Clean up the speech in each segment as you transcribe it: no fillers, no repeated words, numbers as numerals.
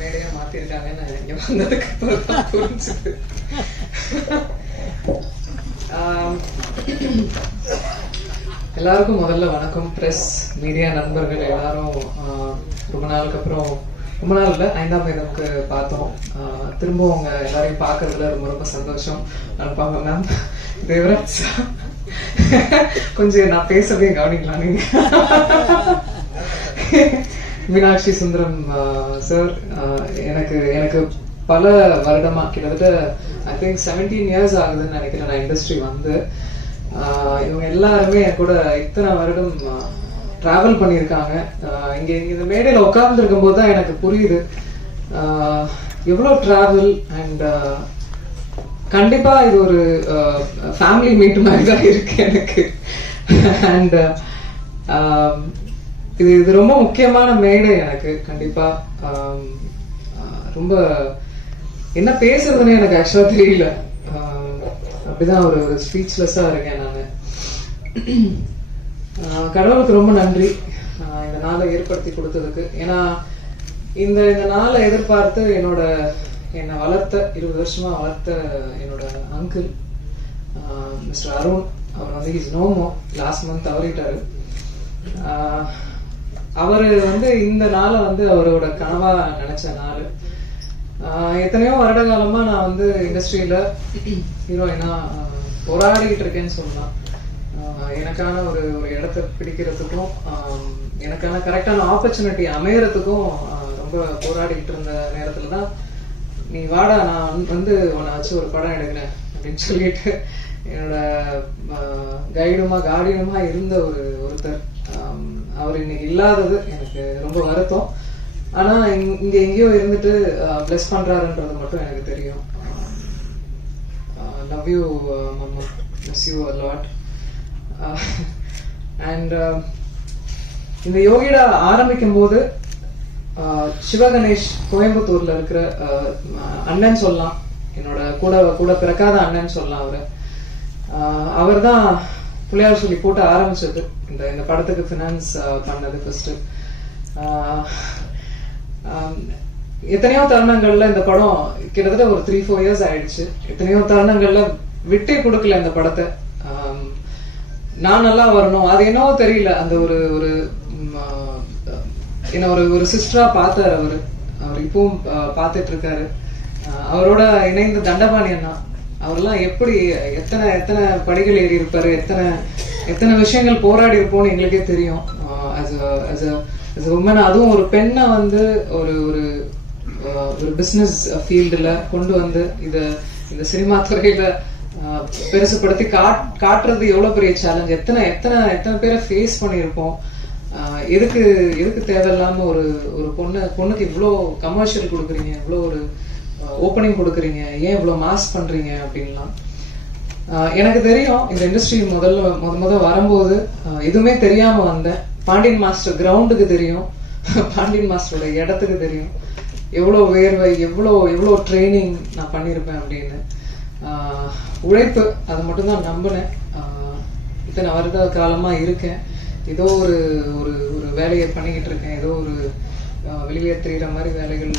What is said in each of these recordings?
மேடையா மாத்திருக்காங்கன்னு இங்க வந்ததுக்கு புரிஞ்சுது. எல்லாருக்கும் முதல்ல வணக்கம். பிரஸ் மீடியா நண்பர்கள் எல்லாரும் ரொம்ப நாளுக்கு அப்புறம், ரொம்ப நாள் இல்லை, 5ஆம் தேதிக்கு பார்த்தோம். திரும்ப உங்க எல்லாரையும் பார்க்கறதுல ரொம்ப ரொம்ப சந்தோஷம். அனுப்பாங்க மேம், தேவராஜ் கொஞ்சம் நான் பேசுறதையும் கவனிக்கலாம் நீங்க. மீனாட்சி சுந்தரம் சார், எனக்கு எனக்கு பல வருடமா, கிட்டத்தட்ட ஐ திங்க் 17 years ஆகுதுன்னு நினைக்கிறேன் நான் இண்டஸ்ட்ரி வந்து. இவங்க எல்லாருமே என் கூட இத்தனை வருடம் டிராவல் பண்ணியிருக்காங்க. இங்க இந்த மேடையில உட்கார்ந்து இருக்கும் போது தான் எனக்கு புரியுது எவ்வளவு டிராவல். அண்ட் கண்டிப்பா இது ஒரு ஃபேமிலி மீட் மாதிரி தான் இருக்கு எனக்கு. அண்ட் இது ரொம்ப முக்கியமான மேடை எனக்கு. கண்டிப்பா ரொம்ப என்ன பேசுறதுன்னு எனக்கு ஆக்சுவலா தெரியல. அப்படிதான் ஒரு ஸ்பீச்லெஸ்ஸா இருக்கேன் நான். கடவுளுக்கு ரொம்ப நன்றி இந்த நாளை ஏற்படுத்தி கொடுத்ததுக்கு. ஏன்னா இந்த நாளை எதிர்பார்த்து என்னை வளர்த்த 20 வருஷமா வளர்த்த என்னோட அங்கிள் மிஸ்டர் அருண், அவர் வந்து இஸ் நோமோ, லாஸ்ட் மந்த் தவறிட்டாரு. அவரு வந்து இந்த நாளை வந்து அவரோட கனவா நினைச்ச நாள். எத்தனையோ வருட காலமா நான் வந்து இண்டஸ்ட்ரியில ஹீரோயினா போராடிட்டு இருக்கேன்னு சொல்லலாம். எனக்கான ஒரு இடத்தை பிடிக்கிறதுக்கும் எனக்கான கரெக்டான ஆப்பர்ச்சுனிட்டி அமையறதுக்கும் ரொம்ப போராடிட்டு இருந்த நேரத்துலதான் நீ வாடா, நான் வந்து உன்னை வச்சு ஒரு படம் எடுக்கிறேன் அப்படின்னு சொல்லிட்டு என்னோட கார்டியனுமா இருந்த ஒருத்தர், அவர் இன்னைக்கு இல்லாதது எனக்கு ரொம்ப வருத்தம். ஆனா இங்க எங்கேயோ இருந்துட்டு பிளஸ் பண்றாருன்றது மட்டும் எனக்கு தெரியும். Love you mamma, miss you a lot. And இந்த யோகிடா ஆரம்பிக்கும் போது சிவகணேஷ் கோயம்புத்தூர்ல இருக்கிற அண்ணன் சொல்லலாம், என்னோட கூட பிறக்காத அண்ணன் சொல்லலாம். அவர் தான் பிள்ளையார் சொல்லி போட்டு ஆரம்பிச்சது. இந்த படத்துக்கு பினான்ஸ் பண்ணது ஃபர்ஸ்ட். எத்தனையோ தருணங்கள்ல இந்த படம் கிட்டத்தட்ட ஒரு 3-4 years ஆயிடுச்சு. எத்தனையோ தருணங்கள்ல விட்டே கொடுக்கல இந்த படத்தை. நான் நல்லா வரணும், அது என்னவோ தெரியல, அந்த ஒரு என்ன ஒரு சிஸ்டரா பார்த்தாரு அவர் இப்பவும் பார்த்துட்டு இருக்காரு. அவரோட இணைந்த தண்டபாணி அண்ணா, அவரெல்லாம் எப்படி எத்தனை படிகள் ஏறி இருப்பாரு, எத்தனை விஷயங்கள் போராடி இருப்போம்னு எங்களுக்கே தெரியும். அதுவும் ஒரு பெண்ணை வந்து ஒரு பிசினஸ் ஃபீல்டுல கொண்டு வந்து இந்த சினிமா துறையில பெருசுப்படுத்தி காட்டுறது எவ்வளவு பெரிய சேலஞ்ச். எத்தனை பேரை ஃபேஸ் பண்ணியிருப்போம். எதுக்கு தேவையில்லாம ஒரு பொண்ணுக்கு இவ்வளோ கமர்ஷியல் கொடுக்குறீங்க, இவ்வளோ ஒரு ஓப்பனிங் கொடுக்குறீங்க, ஏன் இவ்வளவு மாஸ் பண்றீங்க அப்படின்லாம். எனக்கு தெரியும் இந்த இண்டஸ்ட்ரி முத வரும்போது எதுவுமே தெரியாம வந்தேன். பாண்டியன் மாஸ்டர் கிரவுண்டுக்கு தெரியும், பாண்டியன் மாஸ்டரோட இடத்துக்கு தெரியும், எவ்வளோ வேர்வை, எவ்வளோ ட்ரைனிங் நான் பண்ணியிருப்பேன் அப்படின்னு. உழைப்பு, அதை மட்டும் தான் நம்பினேன். இத்தனை வருட காலமா இருக்கேன், ஏதோ ஒரு வேலையை பண்ணிக்கிட்டு இருக்கேன், ஏதோ ஒரு வெளியே தெரியுற மாதிரி வேலைகள்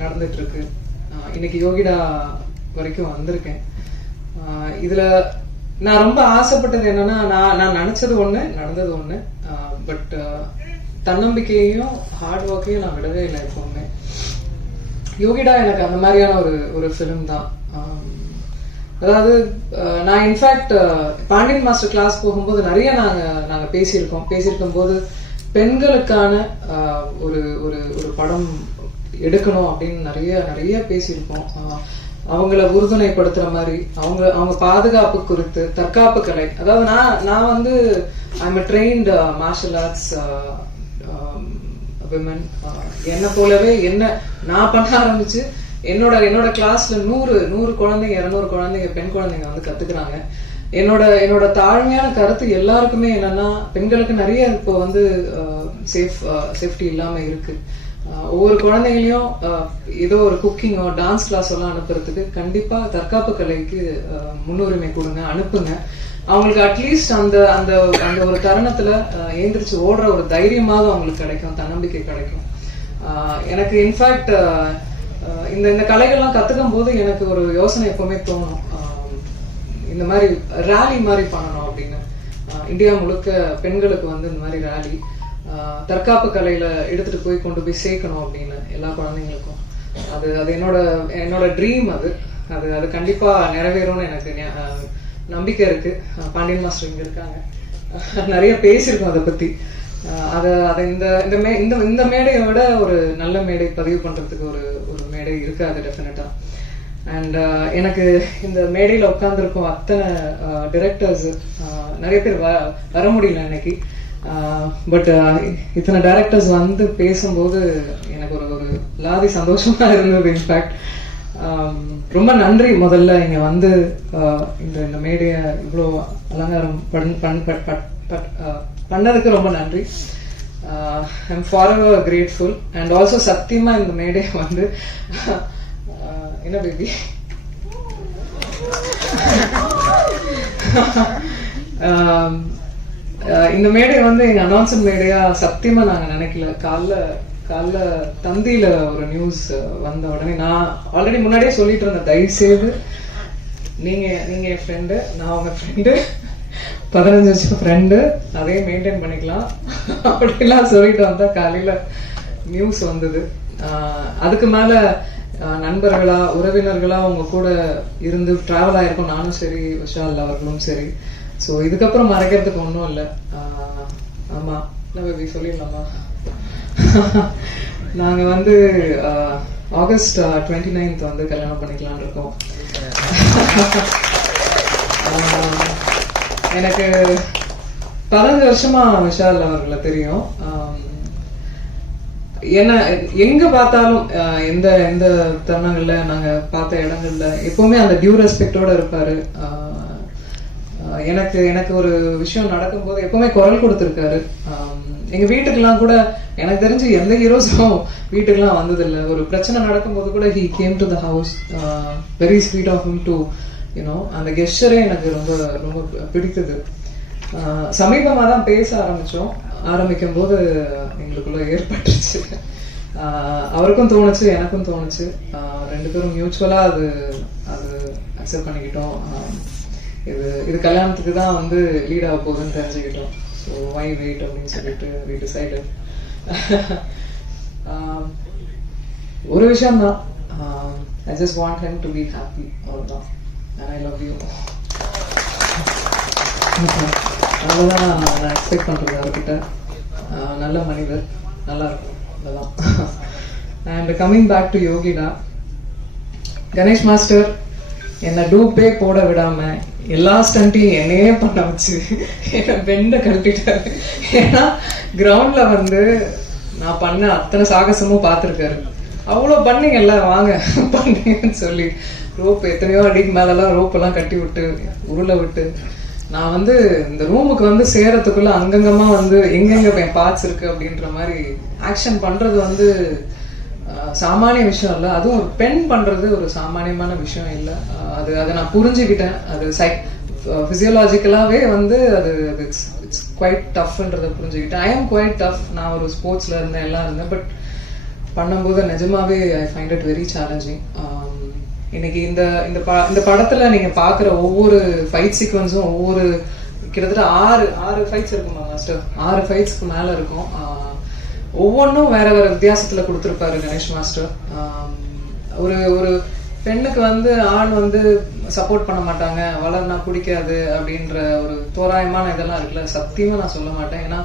நடந்துட்டு இருக்கு. இன்னைக்கு யோகிடா வரைக்கும் வந்திருக்கேன். இதுல நான் ரொம்ப ஆசைப்பட்டது என்னன்னா, நான் நினைச்சது ஒண்ணு, நடந்தது ஒண்ணு. பட் தன்னம்பிக்கையையும் ஹார்ட் ஒர்க்கையும் நான் விடவே இல்லை எப்பவுமே. யோகிடா எனக்கு அந்த மாதிரியான ஒரு ஃபிலிம் தான். அதாவது நான் இன்ஃபேக்ட் பாண்டியன் மாஸ்டர் கிளாஸ் போகும்போது நிறைய நாங்க பேசியிருக்கும் போது பெண்களுக்கான ஒரு படம் எடுக்கணும் அப்படின்னு நிறைய பேசியிருக்கோம். அவங்கள உறுதுணைப்படுத்துற மாதிரி, அவங்க பாதுகாப்பு குறித்து, தற்காப்பு கலை. அதாவது நான் வந்து I'm a trained martial arts women. என்ன போலவே நான் பண்ண ஆரம்பிச்சு என்னோட கிளாஸ்ல 100 குழந்தைங்க, 200 குழந்தைங்க, பெண் குழந்தைங்க வந்து கத்துக்கிறாங்க. என்னோட தாழ்மையான கருத்து எல்லாருக்குமே என்னன்னா, பெண்களுக்கு நிறைய இப்போ வந்து சேஃப்டி இல்லாம இருக்கு. ஒவ்வொரு குழந்தைகளையும் ஏதோ ஒரு குக்கிங்கோ டான்ஸ் கிளாஸ் எல்லாம் அனுப்புறதுக்கு கண்டிப்பா தற்காப்பு கலைக்கு முன்னுரிமை கொடுங்க, அனுப்புங்க. அவங்களுக்கு அட்லீஸ்ட் அந்த ஒரு தருணத்துல ஏந்திரிச்சு ஓடுற ஒரு தைரியமாவது அவங்களுக்கு கிடைக்கும், தன்னம்பிக்கை கிடைக்கும். எனக்கு இன்ஃபேக்ட் இந்த இந்த கலைகள்லாம் கத்துக்கும் போது எனக்கு ஒரு யோசனை எப்பவுமே தோணும், இந்த மாதிரி ரேலி மாதிரி பண்ணணும் அப்படின்னு. இந்தியா முழுக்க பெண்களுக்கு வந்து இந்த மாதிரி ரேலி தற்காப்பு கலையில எடுத்துட்டு போய் கொண்டு போய் சேர்க்கணும் அப்படின்னு எல்லா குழந்தைங்களுக்கும். அது அது என்னோட ட்ரீம். அது அது அது கண்டிப்பா நிறைவேறும்னு எனக்கு நம்பிக்கை இருக்கு. பாண்டியன் மாஸ்டர் இங்க இருக்காங்க, நிறைய பேசியிருக்கோம் அதை பத்தி. அதை இந்த மேடையை விட ஒரு நல்ல மேடை பதிவு பண்றதுக்கு ஒரு மேடை இருக்காது டெஃபினட்டா. அண்ட் எனக்கு இந்த மேடையில உட்காந்துருக்கும் அத்தனை டைரக்டர்ஸ், நிறைய பேர் வர முடியல இன்னைக்கு, பட் இத்தனை டைரக்டர்ஸ் வந்து பேசும்போது எனக்கு ஒரு லாதி சந்தோஷமா இருந்தது. இன்ஃபேக்ட் ரொம்ப நன்றி முதல்ல இங்க வந்து இந்த மேடையை இவ்வளோ அலங்காரம் பண்ணதுக்கு ரொம்ப நன்றி. I'm forever grateful. And also சத்தியமா இந்த மேடையை வந்து என்ன பேபி இந்த மேடை வந்து எங்க அனௌன்ஸ்மெண்ட் மேடையா சத்தியமா நாங்க நினைக்கல. காலைல தந்தியில ஒரு நியூஸ் வந்த உடனே நான் ஆல்ரெடி முன்னாடியே சொல்லிட்டு இருந்தேன், தயவு செய்து நீங்க என் ஃப்ரெண்டு, நான் உங்க ஃப்ரெண்டு, 15 வருஷம் ஃப்ரெண்டு, அதே மெயின்டைன் பண்ணிக்கலாம் அப்படிலாம் சொல்லிட்டு வந்தா காலையில நியூஸ் வந்தது. அதுக்கு மேல நண்பர்களா உறவினர்களா உங்க கூட இருந்து டிராவல் ஆயிருக்கும் நானும் சரி, விஷால் அவர்களும் சரி. ஸோ இதுக்கப்புறம் மறைக்கிறதுக்கு ஒன்றும் இல்லை. ஆமா நம்ம சொல்லிடலாமா, நாங்க வந்து ஆகஸ்ட் 29 வந்து கல்யாணம் பண்ணிக்கலாம்னு இருக்கோம். எனக்கு 15 வருஷமா விஷால் அவர்களை தெரியும். ஏன்னா எங்க பார்த்தாலும் எந்த எந்த தருணங்கள்ல நாங்க பார்த்த இடங்கள்ல எப்பவுமே அந்த டியூ ரெஸ்பெக்டோட இருப்பாரு. எனக்கு ஒரு விஷயம் நடக்கும் போது எப்பவுமே குரல் கொடுத்திருக்காரு. எங்க வீட்டுக்கெல்லாம் கூட எனக்கு தெரிஞ்சு எந்த ஹீரோஸும் வீட்டுக்கெல்லாம் வந்தது இல்லை. ஒரு பிரச்சனை நடக்கும் போது கூட he came to the house. very sweet of him to அந்த கெஸ்டரே எனக்கு ரொம்ப ரொம்ப பிடித்தது. சமீபமா தான் பேச ஆரம்பிக்கும் போது எங்களுக்குள்ள ஏற்பட்டுச்சு. அவருக்கும் தோணுச்சு, எனக்கும் தோணுச்சு. ரெண்டு பேரும் மியூச்சுவலா அது அக்செப்ட் பண்ணிக்கிட்டோம். இது கல்யாணத்துக்கு தான் வந்து லீட் ஆக போகுதுன்னு தெரிஞ்சுக்கிட்டோம். ஸோ வை வெயிட் அப்படின்னு சொல்லிட்டு we decided. ஒரு விஷயம் தான், I just want him to be happy, அவ்வளோதான். And I love you. அவ்வளோதான் நான் எக்ஸ்பெக்ட் பண்றது அவர்கிட்ட. நல்ல மனிதர், நல்லா இருக்கும், அதெல்லாம். அண்ட் கம்மிங் பேக் டு யோகிடா, கணேஷ் மாஸ்டர் என்னை டூப்பே போட விடாம எல்லா ஸ்டண்ட்டையும் என்னையே பண்ண வச்சு என்ன பெண்டை கழட்டிட்டாரு. ஏன்னா கிரவுண்ட்ல வந்து நான் பண்ண அத்தனை சாகசமும் பார்த்துருக்காரு. அவ்வளோ பண்ணீங்கல்ல, வாங்க பண்ணீங்கன்னு சொல்லி ரோப் எத்தனையோ அடிக்கு மேலெல்லாம் ரோப் எல்லாம் கட்டி விட்டு உருளை விட்டு நான் வந்து இந்த ரூமுக்கு வந்து சேரத்துக்குள்ள அங்கங்கமா வந்து எங்கெங்க என் பார்ட்ஸ் இருக்கு அப்படின்ற மாதிரி ஆக்ஷன் பண்றது வந்து சாமானிய விஷயம் இல்லை. அதுவும் ஒரு பெண் பண்றது ஒரு சாமானியமான விஷயம் இல்லை. அதை நான் புரிஞ்சுக்கிட்டேன். அது பிசியோலாஜிக்கலாவே வந்து அது இட்ஸ் குவைட் டஃப்ன்றதை புரிஞ்சுக்கிட்டேன். I am quite tough. நான் ஒரு ஸ்போர்ட்ஸ்ல இருந்தேன், எல்லாம் இருந்தேன். பட் பண்ணும்போது நிஜமாவே I find it very challenging. இன்னைக்கு இந்த படத்துல நீங்க பாக்குற ஒவ்வொரு ஃபைட் சீக்வன்ஸும் ஒவ்வொரு கிட்டத்தட்ட ஆறு ஃபைட்ஸ் இருக்குமா மாஸ்டர், 6 ஃபைட்ஸ்க்கு மேல இருக்கும். ஒவ்வொன்றும் வேற வேற வித்தியாசத்துல கொடுத்துருப்பாரு கணேஷ் மாஸ்டர். ஒரு பெண்ணுக்கு வந்து ஆண் வந்து சப்போர்ட் பண்ண மாட்டாங்க, வளர்னா பிடிக்காது அப்படின்ற ஒரு தோராயமான இதெல்லாம் இருக்குல்ல, சத்தியமா நான் சொல்ல மாட்டேன். ஏன்னா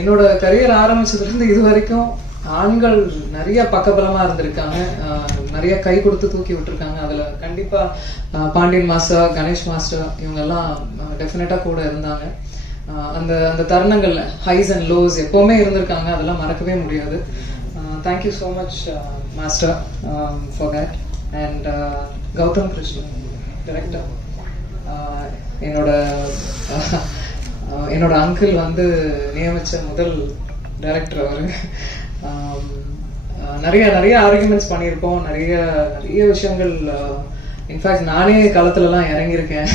என்னோட கரியர் ஆரம்பிச்சதுல இருந்து இது வரைக்கும் ஆண்கள் நிறைய பக்கபலமா இருந்திருக்காங்க, நிறைய கை கொடுத்து தூக்கி விட்டுருக்காங்க. அதுல கண்டிப்பா பாண்டியன் மாஸ்டர், கணேஷ் மாஸ்டர் இவங்க எல்லாம் டெஃபினட்டா கூட இருந்தாங்க. அந்த தருணங்கள்ல ஹைஸ் அண்ட் லோஸ் எப்பவுமே இருந்திருக்காங்க, அதெல்லாம் மறக்கவே முடியாது. Thank you so much master for that. And Gautham Krishnan director, என்னோட அங்கிள் வந்து நியமிச்ச முதல் டைரக்டர் அவரு. நிறைய ஆர்குமெண்ட்ஸ் பண்ணியிருப்போம், நிறைய விஷயங்கள். இன்ஃபேக்ட் நானே களத்துலலாம் இறங்கியிருக்கேன்,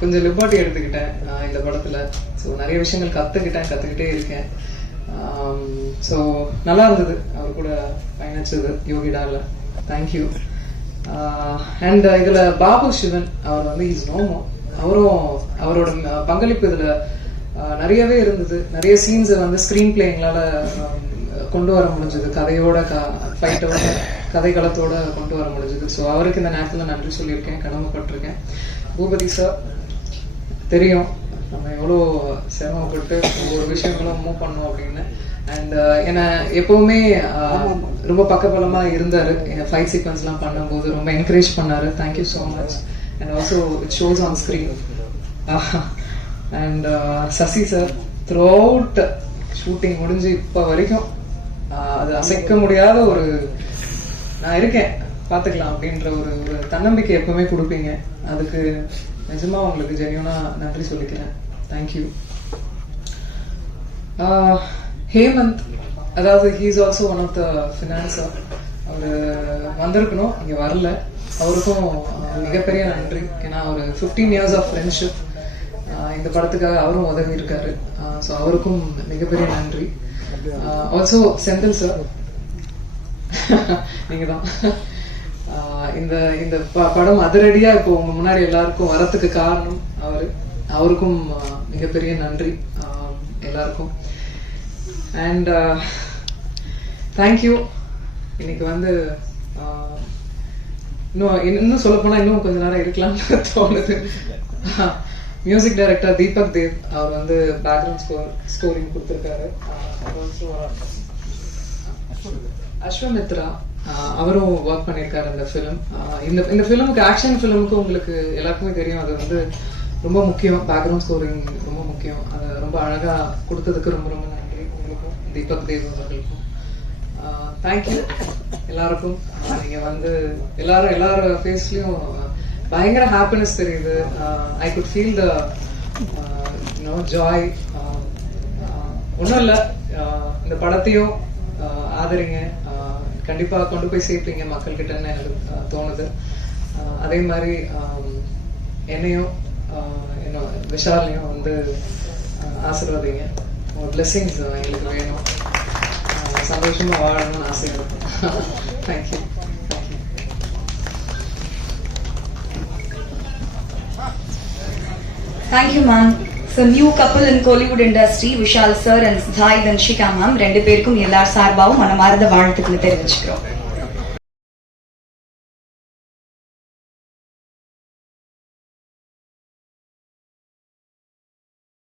கொஞ்சம் லிபர்ட்டி எடுத்துக்கிட்டேன் இந்த படத்துல. ஸோ நிறைய விஷயங்கள் கத்துக்கிட்டே இருக்கேன். ஸோ நல்லா இருந்தது அவர் கூட பயணிச்சது யோகிடாவில். தேங்க்யூ. அண்ட் இதுல பாபு சிவன் அவர் வந்து இஸ் நோமோ, அவரும் அவரோட பங்களிப்பு இதுல நிறையவே இருந்தது. நிறைய சீன்ஸை வந்து ஸ்கிரீன் பிளேங்களால கொண்டு வர முடிஞ்சது, கதையோட ஃபைட்டோட கதைகளத்தோட கொண்டு வர முடிஞ்சது. ஸோ அவருக்கு இந்த நேரத்தில் நன்றி சொல்லியிருக்கேன், கடமைப்பட்டிருக்கேன். பூபதி சார் தெரியும் நம்ம எவ்வளோ சிரமப்பட்டு ஒவ்வொரு விஷயங்களும் மூவ் பண்ணோம் அப்படின்னு. அண்ட் என்னை எப்பவுமே ரொம்ப பக்கபலமா இருந்தாரு. ஃபைட் சீக்வன்ஸ்லாம் பண்ணும்போது ரொம்ப என்கரேஜ் பண்ணாரு. Thank you so much. And also it shows on screen. And Sasi sir throughout shooting முடிஞ்சு இப்போ வரைக்கும் அது அசைக்க முடியாத ஒரு நான் இருக்கேன் பார்த்துக்கலாம் அப்படின்ற ஒரு ஒரு தன்னம்பிக்கை எப்பவுமே கொடுப்பீங்க. அதுக்கு நிஜமா உங்களுக்கு ஜென்யூனா நன்றி சொல்லிக்கிறேன். தேங்க்யூ. ஹேமந்த், அதாவது he is also one of the financer. அவர் வந்திருக்கணும், இங்கே வரல. அவருக்கும் மிகப்பெரிய நன்றி. ஏன்னா ஒரு 15 years ஆஃப் ஃப்ரெண்ட்ஷிப் இந்த படத்துக்காக அவரும் உதவி இருக்காரு. ஸோ அவருக்கும் மிகப்பெரிய நன்றி. ஆல்சோ செந்தில் சார், நீங்க தான் இந்த இந்த படம் அதிரடியா இப்போ உங்க முன்னாடி எல்லாருக்கும் வரத்துக்கு காரணம் அவருக்கும் மிகப்பெரிய நன்றி எல்லாருக்கும். And thank you. இன்னைக்கு வந்து இன்னும் சொல்ல போனா இன்னும் கொஞ்ச நேரம் இருக்கலாம்னு தோணுது. மியூசிக் டைரக்டர் தீபக் தேவ் அவர் வந்து பேக்ரவுண்ட் ஸ்கோரிங் கொடுத்துருக்காரு. அஸ்வமித்ரா அவரும் ஒர்க் பண்ணியிருக்காரு இந்த ஃபிலிம். இந்த ஃபிலிமுக்கு ஆக்ஷன் ஃபிலிமுக்கு உங்களுக்கு எல்லாருக்குமே தெரியும், அது வந்து ரொம்ப முக்கியம். பேக்ரவுண்ட் ஸ்கோரிங் ரொம்ப முக்கியம். அதை ரொம்ப அழகா கொடுத்ததுக்கு ரொம்ப ரொம்ப நன்றி உங்களுக்கும் தீபக் தேவ் அவர்களுக்கும். தேங்க்யூ எல்லாருக்கும். நீங்க வந்து எல்லாரும் ஃபேஸ்லயும் பயங்கர ஹாப்பினஸ் தெரியுது. I could feel the joy. ஒன்றும் இல்லை, இந்த படத்தையும் ஆதரிங்க, கண்டிப்பா கொண்டு போய் சேர்ப்பீங்க மக்கள் கிட்டன்னு எனக்கு தோணுது. அதே மாதிரி என்னையும் விஷாலையும் வந்து ஆசீர்வாதிங்க. உங்க பிளெஸிங்ஸ் எங்களுக்கு வேணும். சந்தோஷமா வாழணும்னு ஆசை இருக்கும். Thank you. Thank you, ma'am. So, new couple in Kollywood industry, Vishal sir and Zahid and Shika ma'am, ரெண்டு பேருக்கும் எல்லார் சார்பாவும் மனமார்ந்த வாழ்த்துக்களை தெரிவிச்சுக்கிறோம்.